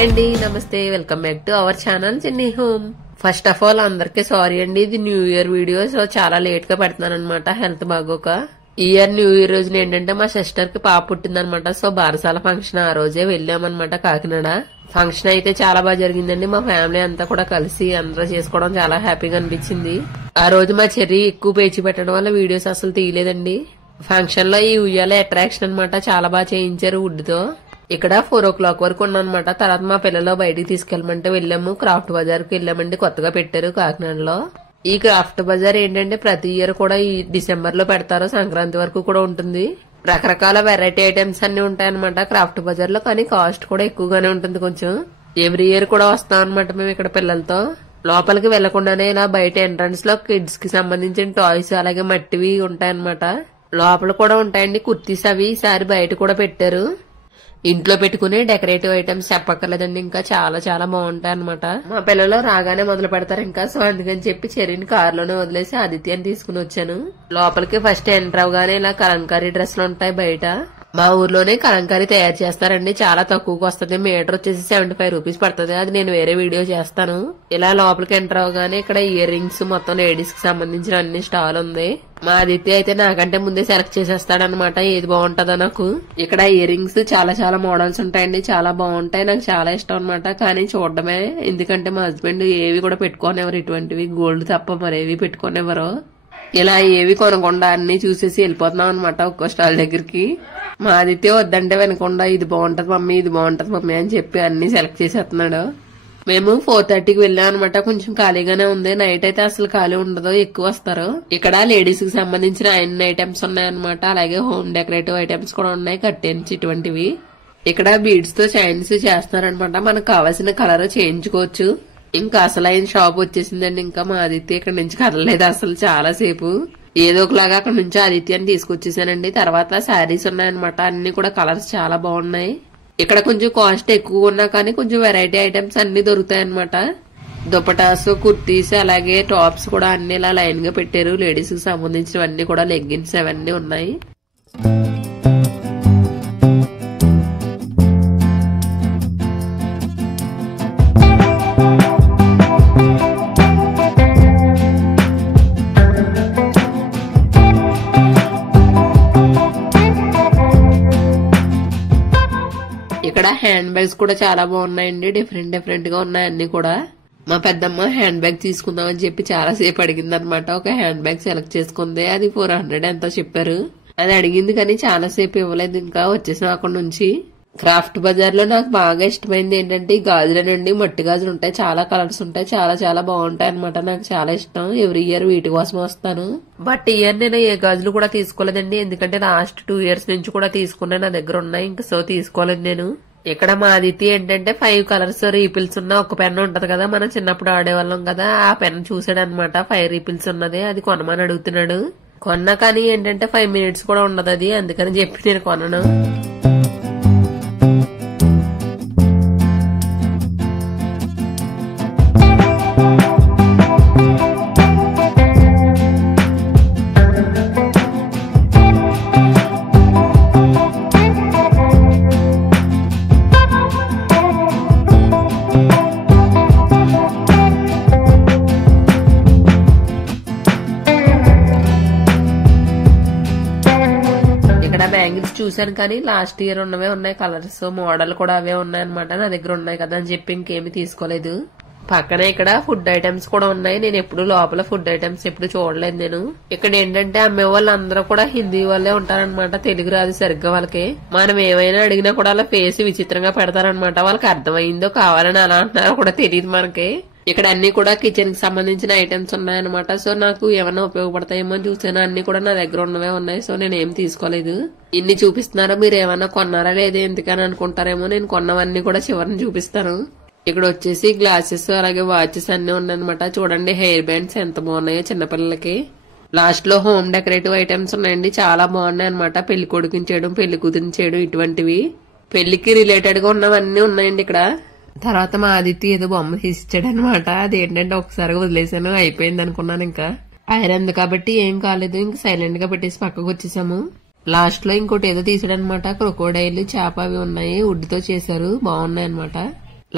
Hi అండి, నమస్తే, welcome back to our channel చిన్ని హోమ్. ఫస్ట్ ఆఫ్ ఆల్ అందరికి సారీ అండి, ఇది న్యూ ఇయర్ వీడియో, సో చాలా లేట్ గా పెడుతున్నాను అనమాట. హెల్త్ బాగోక. ఈ ఇయర్ న్యూ ఇయర్ రోజున ఏంటంటే మా సిస్టర్ కి పాప పుట్టిందనమాట. సో బారసాల ఫంక్షన్ ఆ రోజే వెళ్ళామన్నమాట కాకినాడ. ఫంక్షన్ అయితే చాలా బాగా జరిగిందండి. మా ఫ్యామిలీ అంతా కూడా కలిసి అందరూ చేసుకోవడం చాలా హ్యాపీగా అనిపించింది. ఆ రోజు మా చెర్రీ ఎక్కువ పేచి పెట్టడం వల్ల వీడియోస్ అసలు తీయలేదండి. ఫంక్షన్ లో ఈ ఉయ్యాల అట్రాక్షన్ అనమాట చాలా బాగా చేయించారు వుడ్ తో. ఇక్కడ 4 o'clock వరకు ఉన్నానమాట. తర్వాత మా పిల్లలు బయటికి తీసుకెళ్ళమంటే వెళ్ళాము. క్రాఫ్ట్ బజార్ కి వెళ్ళామండి, కొత్తగా పెట్టారు కాకినాడలో. ఈ క్రాఫ్ట్ బజార్ ఏంటంటే ప్రతి ఇయర్ కూడా ఈ డిసెంబర్ లో పెడతారు, సంక్రాంతి వరకు కూడా ఉంటుంది. రకరకాల వెరైటీ ఐటమ్స్ అన్ని ఉంటాయన్నమాట క్రాఫ్ట్ బజార్ లో, కానీ కాస్ట్ కూడా ఎక్కువగానే ఉంటుంది కొంచెం. ఎవ్రీ ఇయర్ కూడా వస్తాం అనమాట మేము ఇక్కడ పిల్లలతో. లోపలికి వెళ్లకుండానే ఇలా బయట ఎంట్రన్స్ లో కిడ్స్ కి సంబంధించిన టాయ్స్ అలాగే మట్టివి ఉంటాయన్నమాట. లోపల కూడా ఉంటాయండి కుర్తీస్, అవి ఈసారి బయట కూడా పెట్టారు. ఇంట్లో పెట్టుకునే డెకరేటివ్ ఐటమ్స్ చెప్పక్కర్లేదండి, ఇంకా చాలా చాలా బాగుంటాయి అనమాట. మా పిల్లలు రాగానే మొదలు పెడతారు ఇంకా. సో అందుకని చెప్పి చెర్రీని కారులోనే వదిలేసి ఆదిత్యాన్ని తీసుకుని వచ్చాను. లోపలికి ఫస్ట్ ఎంటర్ అవగానే ఇలా కలంకారీ డ్రెస్లు ఉంటాయి బయట. మా ఊర్లోనే కలంకారీ తయారు చేస్తారండి, చాలా తక్కువకి వస్తుంది. మీటర్ వచ్చేసి 75 రూపీస్ పడుతుంది. అది నేను వేరే వీడియో చేస్తాను. ఇలా లోపలికి ఎంటర్ అవగానే ఇక్కడ ఇయర్ రింగ్స్ మొత్తం లేడీస్ కి సంబంధించిన అన్ని స్టాల్ ఉంది. మా ఆదిత్య అయితే నాకంటే ముందే సెలెక్ట్ చేసేస్తాడనమాట ఏది బాగుంటుందో నాకు. ఇక్కడ ఇయర్ రింగ్స్ చాలా చాలా మోడల్స్ ఉంటాయండి, చాలా బాగుంటాయి. నాకు చాలా ఇష్టం అనమాట, కానీ చూడడమే. ఎందుకంటే మా హస్బెండ్ ఏవి కూడా పెట్టుకోనివ్వరు, ఇటువంటివి గోల్డ్ తప్ప మరేవి పెట్టుకోనివ్వరు. ఇలా ఏవి కొనకుండా అన్ని చూసేసి వెళ్ళిపోతున్నాం అనమాట ఒక్కో స్టాల్ దగ్గరికి. మా ఆదిత్య వద్దంటే వినకుండా ఇది బాగుంటది మమ్మీ, ఇది బాగుంటది మమ్మీ అని చెప్పి అన్ని సెలెక్ట్ చేసేస్తున్నాడు. మేము 4:30కి వెళ్ళాం అనమాట. కొంచెం ఖాళీగానే ఉంది. నైట్ అయితే అసలు ఖాళీ ఉండదు, ఎక్కువ వస్తారు. ఇక్కడ లేడీస్ కి సంబంధించిన అన్ని ఐటమ్స్ ఉన్నాయన్నమాట. అలాగే హోమ్ డెకరేటివ్ ఐటమ్స్ కూడా ఉన్నాయి, కర్టెన్స్ ఇటువంటివి. ఇక్కడ బీడ్స్ తో చైన్స్ చేస్తున్నారనమాట. మనకు కావాల్సిన కలర్ చేయించుకోవచ్చు. ఇంకా అసలైన షాప్ వచ్చేసిందండి. ఇంకా మా ఆదిత్య ఇక్కడ నుంచి కదలలేదు అసలు చాలా సేపు. ఏదో ఒకలాగా అక్కడ నుంచి ఆదిత్యాన్ని తీసుకొచ్చేసానండి. తర్వాత శారీస్ ఉన్నాయన్నమాట, అన్ని కూడా కలర్స్ చాలా బాగున్నాయి. ఇక్కడ కొంచెం కాస్ట్ ఎక్కువ ఉన్నా కానీ కొంచెం వెరైటీ ఐటమ్స్ అన్ని దొరుకుతాయి అనమాట. దుపటాస్, కుర్తీస్ అలాగే టాప్స్ కూడా అన్ని ఇలా లైన్ గా పెట్టారు. లేడీస్ కి సంబంధించినవన్నీ కూడా లెగ్గిన్స్ అవన్నీ ఉన్నాయి. ఇక్కడ హ్యాండ్ బ్యాగ్స్ కూడా చాలా బాగున్నాయండి, డిఫరెంట్ డిఫరెంట్ గా ఉన్నాయి అన్ని కూడా. మా పెద్దమ్మ హ్యాండ్ బ్యాగ్ తీసుకుందామని చెప్పి చాలా సేపు అడిగింది అనమాట. ఒక హ్యాండ్ బ్యాగ్ సెలెక్ట్ చేసుకుంది, అది 400 ఎంతో చెప్పారు. అది అడిగింది కానీ చాలా సేపు ఇవ్వలేదు, ఇంకా వచ్చేసాం అక్కడ నుంచి. క్రాఫ్ట్ బజార్ లో నాకు బాగా ఇష్టమైంది ఏంటంటే ఈ గాజులేనండి, మట్టి గాజులు ఉంటాయి, చాలా కలర్స్ ఉంటాయి, చాలా చాలా బాగుంటాయి అనమాట. నాకు చాలా ఇష్టం, ఎవ్రీ ఇయర్ వీటి కోసం వస్తాను. బట్ ఇయర్ నేను ఏ గాజులు కూడా తీసుకోలేదండి, ఎందుకంటే లాస్ట్ 2 years నుంచి కూడా తీసుకున్నాయి, నా దగ్గర ఉన్నాయి. ఇంకా సో తీసుకోలేదు నేను. ఇక్కడ మా ఆదిత్య ఏంటంటే 5 కలర్స్ రీపిల్స్ ఉన్న ఒక పెన్ ఉంటది కదా, మనం చిన్నప్పుడు ఆడేవాళ్ళం కదా, ఆ పెన్ చూసాడు అనమాట. 5 రీపిల్స్ ఉన్నది, అది కొనమని అడుగుతున్నాడు. కొన్నా కానీ ఏంటంటే 5 minutes కూడా ఉండదు అది, అందుకని చెప్పి నేను కొనను. బ్యాంగిల్స్ చూసాను కానీ లాస్ట్ ఇయర్ ఉన్నవే ఉన్నాయి, కలర్స్ మోడల్ కూడా అవే ఉన్నాయన్నమాట. నా దగ్గర ఉన్నాయి కదా అని చెప్పి ఇంకేమి తీసుకోలేదు. పక్కనే ఇక్కడ ఫుడ్ ఐటమ్స్ కూడా ఉన్నాయి. నేను ఎప్పుడు లోపల ఫుడ్ ఐటమ్స్ ఎప్పుడు చూడలేదు నేను. ఇక్కడ ఏంటంటే అమ్మే వాళ్ళు అందరూ కూడా హిందీ వాళ్ళే ఉంటారనమాట, తెలుగు రాదు సరిగ్గా వాళ్ళకి. మనం ఏమైనా అడిగినా కూడా అలా ఫేస్ విచిత్రంగా పెడతారనమాట. వాళ్ళకి అర్థమైందో కావాలని అలా అంటున్నారో కూడా తెలియదు మనకి. ఇక్కడ అన్ని కూడా కిచెన్ కి సంబంధించిన ఐటమ్స్ ఉన్నాయన్నమాట. సో నాకు ఏమైనా ఉపయోగపడతాయేమో చూసాను, అన్ని కూడా నా దగ్గర ఉన్నవే ఉన్నాయి. సో నేను ఏం తీసుకోలేదు. ఇన్ని చూపిస్తున్నారో మీరు ఏమైనా కొన్నారా లేదా ఎందుకని అనుకుంటారేమో. నేను కొన్నవన్నీ కూడా చివరిని చూపిస్తాను. ఇక్కడ వచ్చేసి గ్లాసెస్ అలాగే వాచెస్ అన్ని ఉన్నాయన్నమాట. చూడండి హెయిర్ బ్యాండ్స్ ఎంత బాగున్నాయో చిన్నపిల్లలకి. లాస్ట్ లో హోమ్ డెకరేటివ్ ఐటమ్స్ ఉన్నాయండి, చాలా బాగున్నాయి అనమాట. పెళ్లి కొడుకుని చేయడం, పెళ్లి కూతురిని చేయడం, ఇటువంటివి పెళ్లికి రిలేటెడ్ గా ఉన్నవన్నీ ఉన్నాయండి ఇక్కడ. తర్వాత మా ఆదిత్య ఏదో బొమ్మ తీసిచ్చాడు అనమాట. అదేంటంటే ఒకసారి వదిలేసాను, అయిపోయింది అనుకున్నాను. ఇంకా ఐరన్ కాబట్టి ఏం కాలేదు, ఇంకా సైలెంట్ గా పెట్టేసి పక్కకు వచ్చేసాము. లాస్ట్ లో ఇంకోటి ఏదో తీసాడనమాట, క్రొకోడైల్ చేప అవి ఉన్నాయి, వుడ్ తో చేశారు, బాగున్నాయి అనమాట.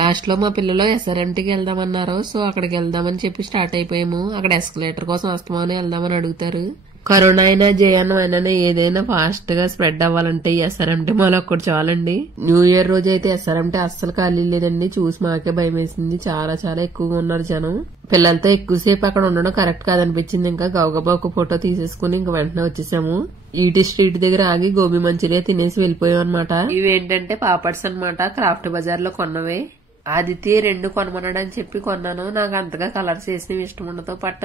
లాస్ట్ లో మా పిల్లలు SRMTకి వెళ్దామన్నారు. సో అక్కడికి వెళ్దామని చెప్పి స్టార్ట్ అయిపోయాము. అక్కడ ఎస్కలేటర్ కోసం వస్తామని వెళ్దామని అడుగుతారు. కరోనా అయినా జయనం అయినా ఏదైనా ఫాస్ట్ గా స్ప్రెడ్ అవ్వాలంటే ఈ SRMT మాల్ ఒక్కటి చాలండి. న్యూ ఇయర్ రోజు అయితే SRMT అస్సలు ఖాళీ లేదండి. చూసి మాకే భయం వేసింది. చాలా చాలా ఎక్కువగా ఉన్నారు జనం. పిల్లలతో ఎక్కువసేపు అక్కడ ఉండడం కరెక్ట్ కాదనిపించింది. ఇంకా గబగబా ఒక ఫోటో తీసేసుకుని ఇంకా వెంటనే వచ్చేసాము. ఈటీ స్ట్రీట్ దగ్గర ఆగి గోబీ మంచూరియా తినేసి వెళ్ళిపోయాం అనమాట. ఇవేంటంటే పాపడ్స్ అనమాట, క్రాఫ్ట్ బజార్ లో కొన్నవే. ఆదిత్య 2 కొనమన్నాడని చెప్పి కొన్నాను. నాకు అంతగా కలర్స్ వేసినవి ఇష్టం ఉండదు. బట్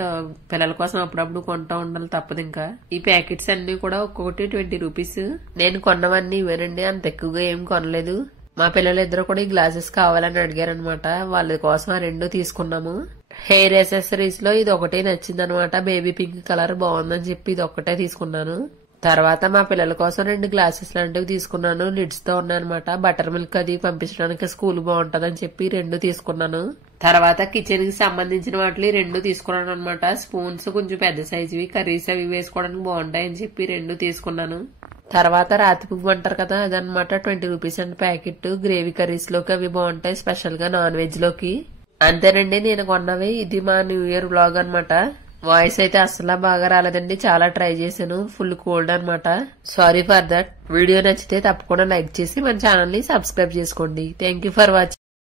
పిల్లల కోసం అప్పుడప్పుడు కొంటా ఉండాలి, తప్పదు. ఇంకా ఈ ప్యాకెట్స్ అన్ని కూడా ఒక్కొక్కటి 20 రూపీస్. నేను కొన్నవన్నీ ఇవేనండి, అంత ఎక్కువగా ఏం కొనలేదు. మా పిల్లలు ఇద్దరు కూడా ఈ గ్లాసెస్ కావాలని అడిగారనమాట. వాళ్ళ కోసం ఆ 2 తీసుకున్నాము. హెయిర్ యాక్సెసరీస్ లో ఇది ఒకటే నచ్చింది అనమాట. బేబీ పింక్ కలర్ బాగుందని చెప్పి ఇది ఒక్కటే తీసుకున్నాను. తర్వాత మా పిల్లల కోసం 2 గ్లాసెస్ లాంటివి తీసుకున్నాను. లిడ్స్ తో ఉన్నాయన్నమాట. బటర్ మిల్క్ అది పంపించడానికి స్కూల్ బాగుంటదని చెప్పి 2 తీసుకున్నాను. తర్వాత కిచెన్ కి సంబంధించిన వాటిని 2 తీసుకున్నాను అనమాట. స్పూన్స్ కొంచెం పెద్ద సైజువి, కర్రీస్ అవి వేసుకోవడానికి బాగుంటాయని చెప్పి 2 తీసుకున్నాను. తర్వాత రాతి పువ్వు అంటారు కదా, అదనమాట. 20 రూపీస్ అండి ప్యాకెట్. గ్రేవీ కర్రీస్ లోకి అవి బాగుంటాయి, స్పెషల్ గా నాన్ వెజ్ లోకి. అంతేనండి నేను కొన్నవి. ఇది మా న్యూ ఇయర్ వ్లాగ్ అనమాట. వాయిస్ అయితే అసలు బాగా రాలేదండి, చాలా ట్రై చేశాను. ఫుల్ కోల్డ్ అనమాట. Sorry for that. వీడియో నచ్చితే తప్పకుండా లైక్ చేసి మన ఛానల్ ని సబ్స్క్రైబ్ చేసుకోండి. Thank you for watching.